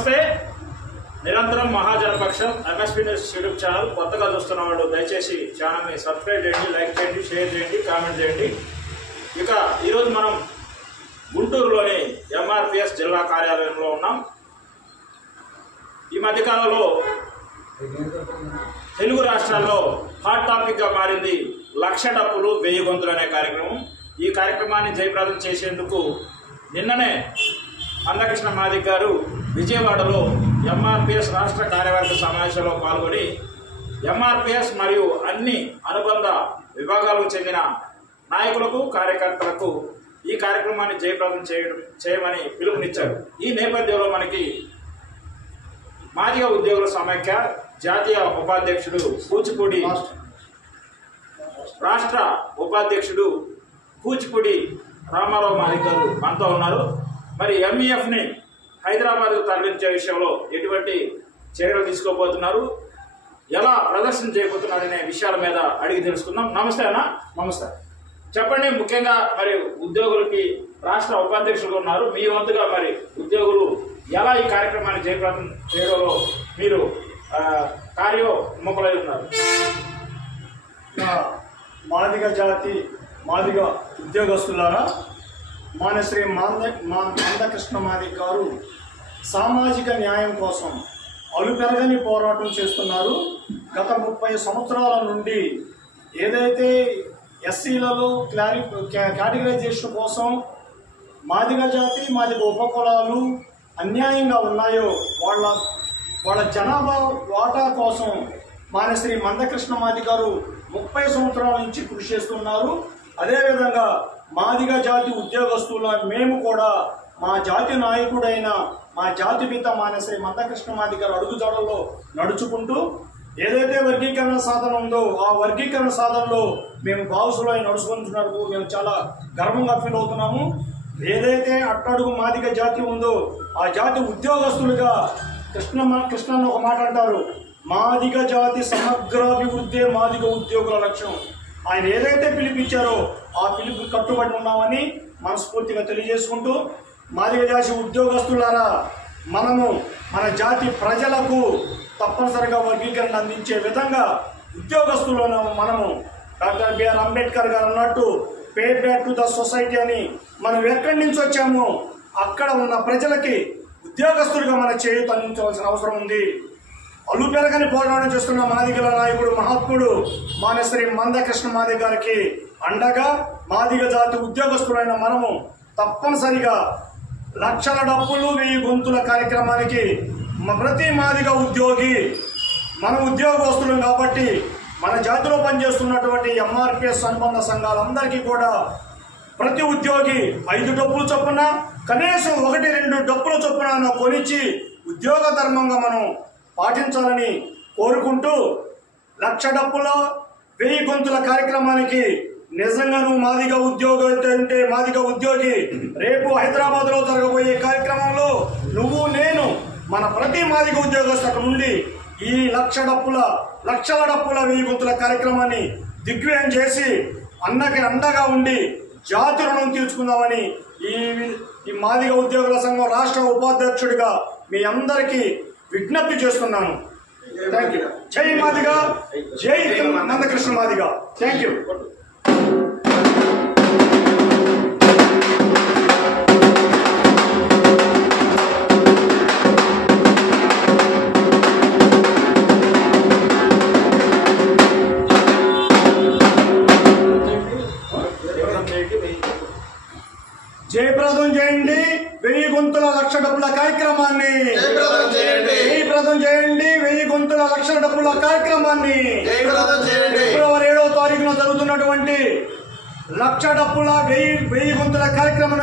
నమస్తే. నిరంతరం మహాజనపక్షం MSP news YouTube channel కొత్తగా చూస్తున్న వాళ్ళు దయచేసి ఛానల్ని సబ్స్క్రైబ్ చేయండి, లైక్ చేయండి, షేర్ చేయండి, కామెంట్ చేయండి. ఇక ఈరోజు మనం గుంటూరులోని ఎంఆర్పిఎస్ జిల్లా కార్యాలయంలో ఉన్నాం. ఈ మధ్యకాలంలో తెలుగు రాష్ట్రాల్లో హాట్ టాపిక్గా మారింది లక్ష డప్పులు 1000 గొంతులు అనే కార్యక్రమం. ఈ కార్యక్రమాన్ని జయప్రదం చేసేందుకు నిన్ననే మందకృష్ణ మాదిగ గారు విజయవాడలో ఎంఆర్పిఎస్ రాష్ట్ర కార్యవర్గ సమావేశంలో పాల్గొని ఎంఆర్పిఎస్ మరియు అన్ని అనుబంధ విభాగాలకు చెందిన నాయకులకు, కార్యకర్తలకు ఈ కార్యక్రమాన్ని జయప్రదం చేయమని పిలుపునిచ్చారు. ఈ నేపథ్యంలో మనకి మాదిగ ఉద్యోగుల సమైక్య జాతీయ ఉపాధ్యక్షుడు కూచిపూడి, రాష్ట్ర ఉపాధ్యక్షుడు కూచిపూడి రామారావు మాదిగ గారు మనతో ఉన్నారు. మరి ఎంఈఎఫ్ని హైదరాబాద్కు తరలించే విషయంలో ఎటువంటి చర్యలు తీసుకోబోతున్నారు, ఎలా ప్రదర్శన చేయబోతున్నారు అనే విషయాల మీద అడిగి తెలుసుకుందాం. నమస్తే అన్న. నమస్తే. చెప్పండి, ముఖ్యంగా మరి ఉద్యోగులకి రాష్ట్ర ఉపాధ్యక్షులు ఉన్నారు, మీ వంతుగా మరి ఉద్యోగులు ఎలా ఈ కార్యక్రమాన్ని జయప్రదం చేయడంలో మీరు కార్యోన్ముఖులై ఉన్నారు? మాదిగ జాతి మాదిగ ఉద్యోగస్తులారా, మానశ్రీ మందకృష్ణ మాదిగ గారు సామాజిక న్యాయం కోసం అలుపెరగని పోరాటం చేస్తున్నారు. గత 30 సంవత్సరాల నుండి ఏదైతే ఎస్సీలలో కేటగిరైజేషన్ కోసం మాదిగ జాతి, మాదిగ ఉపకులాలు అన్యాయంగా ఉన్నాయో వాళ్ళ జనాభా వాటా కోసం మానశ్రీ మందకృష్ణ మాదిగ గారు 30 సంవత్సరాల నుంచి కృషి చేస్తున్నారు. అదేవిధంగా మాదిగ జాతి ఉద్యోగస్తుల మేము కూడా మా జాతి నాయకుడైన మా జాతి పిత మానశ్రీ మందకృష్ణ మాదిగ గారు అడుగుజాడల్లో నడుచుకుంటూ ఏదైతే వర్గీకరణ సాధన ఉందో ఆ వర్గీకరణ సాధనలో మేము భాగస్వాములై నడుచుకుంటున్నందుకు మేము చాలా గర్వంగా ఫీల్ అవుతున్నాము. ఏదైతే అట్టడుగు మాదిగ జాతి ఉందో ఆ జాతి ఉద్యోగస్తులుగా కృష్ణన్న ఒక మాట అంటారు, మాదిగ జాతి సమగ్రాభివృద్ధి మాదిగ ఉద్యోగుల లక్ష్యం. ఆయన ఏదైతే పిలిపించారో ఆ పిలుపు కట్టుబడి ఉన్నామని మనస్ఫూర్తిగా తెలియజేసుకుంటూ, మాదిగ జాతి ఉద్యోగస్తులారా, మనము మన జాతి ప్రజలకు తప్పనిసరిగా వర్గీకరణ అందించే విధంగా ఉద్యోగస్తులను మనము డాక్టర్ బిఆర్ అంబేద్కర్ గారు అన్నట్టు pay back to the society అని మనం ఎక్కడి నుంచి వచ్చామో అక్కడ ఉన్న ప్రజలకి ఉద్యోగస్తులుగా మన చేయూత అందించవలసిన అవసరం ఉంది. అలుపెరగని పోరాటం చేస్తున్న మాదిగల నాయకుడు మహాత్ముడు మానశ్రీ మందకృష్ణ మాదిగ గారికి అండగా మాదిగ జాతి ఉద్యోగస్తులైన మనము తప్పనిసరిగా లక్షల డప్పులు 1000 గొంతుల కార్యక్రమానికి ప్రతి మాదిగ ఉద్యోగి, మన ఉద్యోగస్తులం కాబట్టి మన జాతిలో పనిచేస్తున్నటువంటి ఎంఆర్పిఎస్ అనుబంధ సంఘాలందరికీ కూడా ప్రతి ఉద్యోగి 5 డప్పులు చొప్పున, కనీసం 1-2 డప్పుల చొప్పున కొనిచ్చి ఉద్యోగ ధర్మంగా మనం పాటించాలని కోరుకుంటూ, లక్ష డప్పుల 1000 గొంతుల కార్యక్రమానికి నిజంగా నువ్వు మాదిగ ఉద్యోగి అంటే మాదిగ ఉద్యోగి రేపు హైదరాబాద్ లో జరగబోయే కార్యక్రమంలో నువ్వు నేను మన ప్రతి మాదిగ ఉద్యోగస్తు అక్కడ నుండి ఈ లక్షల డప్పుల 1000 గొంతుల కార్యక్రమాన్ని దిగ్విజయం చేసి అన్నకి అండగా ఉండి జాతి రుణం తీర్చుకుందామని ఈ మాదిగ ఉద్యోగుల సంఘం రాష్ట్ర ఉపాధ్యక్షుడిగా మీ అందరికీ విజ్ఞప్తి చేస్తున్నాను. Thank you. జై మాదిగ, జై మందకృష్ణ మాదిగ. Thank you. జయప్రదం చేయండి 1000 గొంతుల లక్ష డప్పుల కార్యక్రమాన్ని. జయప్రదం చేయండి 1000 గొంతుల లక్షల డప్పుల కార్యక్రమాన్ని. ఫిబ్రవరి 7వ తారీఖున జరుగుతున్నటువంటి లక్ష డప్పుల 1000 గొంతుల కార్యక్రమం